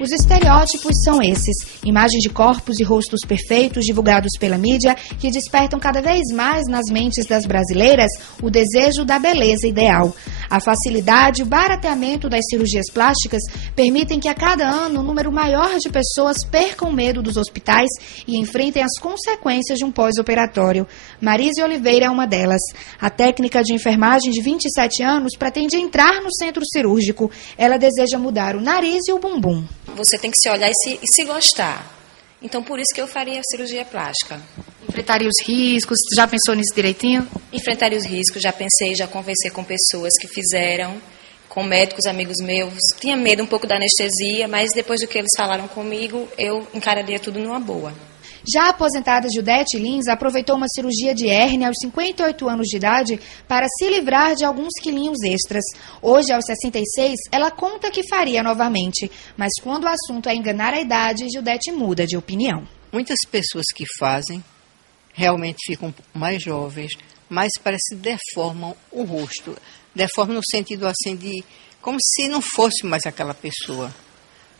Os estereótipos são esses, imagens de corpos e rostos perfeitos divulgados pela mídia que despertam cada vez mais nas mentes das brasileiras o desejo da beleza ideal. A facilidade e o barateamento das cirurgias plásticas permitem que a cada ano um número maior de pessoas percam medo dos hospitais e enfrentem as consequências de um pós-operatório. Marise Oliveira é uma delas. A técnica de enfermagem de 27 anos pretende entrar no centro cirúrgico. Ela deseja mudar o nariz e o bumbum. Você tem que se olhar e se gostar. Então, por isso que eu faria a cirurgia plástica. Enfrentaria os riscos? Já pensou nisso direitinho? Enfrentaria os riscos, já pensei, já conversei com pessoas que fizeram, com médicos, amigos meus. Tinha medo um pouco da anestesia, mas depois do que eles falaram comigo, eu encararia tudo numa boa. Já a aposentada Judete Lins aproveitou uma cirurgia de hérnia aos 58 anos de idade para se livrar de alguns quilinhos extras. Hoje, aos 66, ela conta que faria novamente, mas quando o assunto é enganar a idade, Judete muda de opinião. Muitas pessoas que fazem realmente ficam mais jovens, mas parece que deformam o rosto. Deformam no sentido assim de como se não fosse mais aquela pessoa.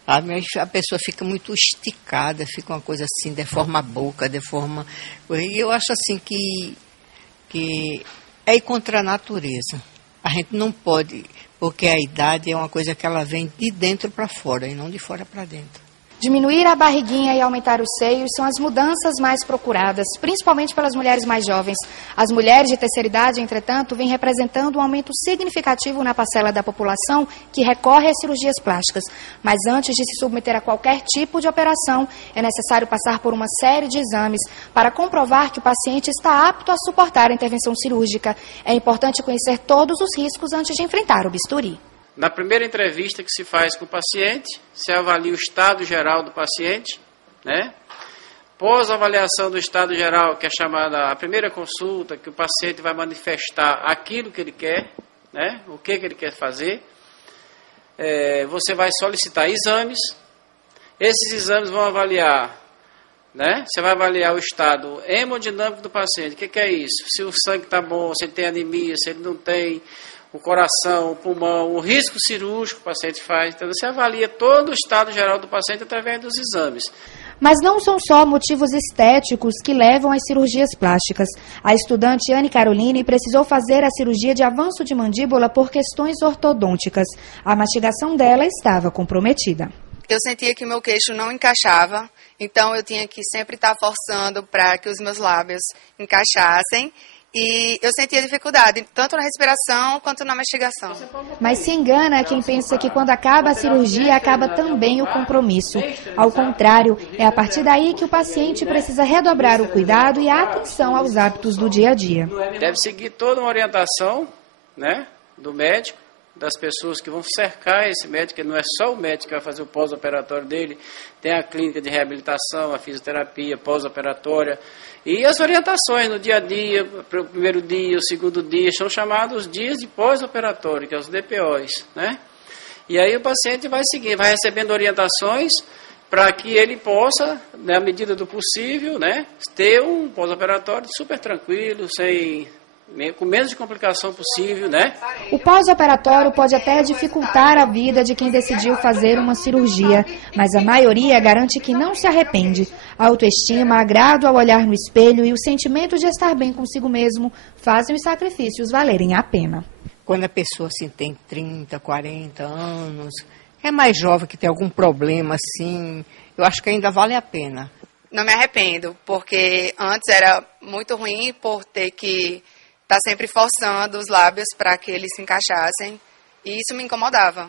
A pessoa fica muito esticada, fica uma coisa assim, deforma a boca, deforma... E eu acho assim que é ir contra a natureza. A gente não pode, porque a idade é uma coisa que ela vem de dentro para fora e não de fora para dentro. Diminuir a barriguinha e aumentar os seios são as mudanças mais procuradas, principalmente pelas mulheres mais jovens. As mulheres de terceira idade, entretanto, vêm representando um aumento significativo na parcela da população que recorre às cirurgias plásticas. Mas antes de se submeter a qualquer tipo de operação, é necessário passar por uma série de exames para comprovar que o paciente está apto a suportar a intervenção cirúrgica. É importante conhecer todos os riscos antes de enfrentar o bisturi. Na primeira entrevista que se faz com o paciente, se avalia o estado geral do paciente, né? Pós-avaliação do estado geral, que é chamada a primeira consulta, que o paciente vai manifestar aquilo que ele quer, né? O que ele quer fazer. Você vai solicitar exames. Esses exames vão avaliar, né? Você vai avaliar o estado hemodinâmico do paciente. O que é isso? Se o sangue está bom, se ele tem anemia, se ele não tem... o coração, o pulmão, o risco cirúrgico que o paciente faz. Então, você avalia todo o estado geral do paciente através dos exames. Mas não são só motivos estéticos que levam às cirurgias plásticas. A estudante Anne Caroline precisou fazer a cirurgia de avanço de mandíbula por questões ortodônticas. A mastigação dela estava comprometida. Eu sentia que meu queixo não encaixava, então eu tinha que sempre estar forçando para que os meus lábios encaixassem. E eu sentia dificuldade, tanto na respiração quanto na mastigação. Mas se engana quem pensa que quando acaba a cirurgia, acaba também o compromisso. Ao contrário, é a partir daí que o paciente precisa redobrar o cuidado e a atenção aos hábitos do dia a dia. Deve seguir toda uma orientação, né, do médico, das pessoas que vão cercar esse médico, que não é só o médico que vai fazer o pós-operatório dele, tem a clínica de reabilitação, a fisioterapia pós-operatória, e as orientações no dia a dia, o primeiro dia, o segundo dia, são chamados dias de pós-operatório, que é os DPOs, né? E aí o paciente vai seguir, vai recebendo orientações para que ele possa, na medida do possível, né, ter um pós-operatório super tranquilo, com menos de complicação possível, né? O pós-operatório pode até dificultar a vida de quem decidiu fazer uma cirurgia, mas a maioria garante que não se arrepende. A autoestima, agrado ao olhar no espelho e o sentimento de estar bem consigo mesmo fazem os sacrifícios valerem a pena. Quando a pessoa assim, tem 30, 40 anos, é mais jovem, que tem algum problema assim, eu acho que ainda vale a pena. Não me arrependo, porque antes era muito ruim por ter que estar sempre forçando os lábios para que eles se encaixassem, e isso me incomodava.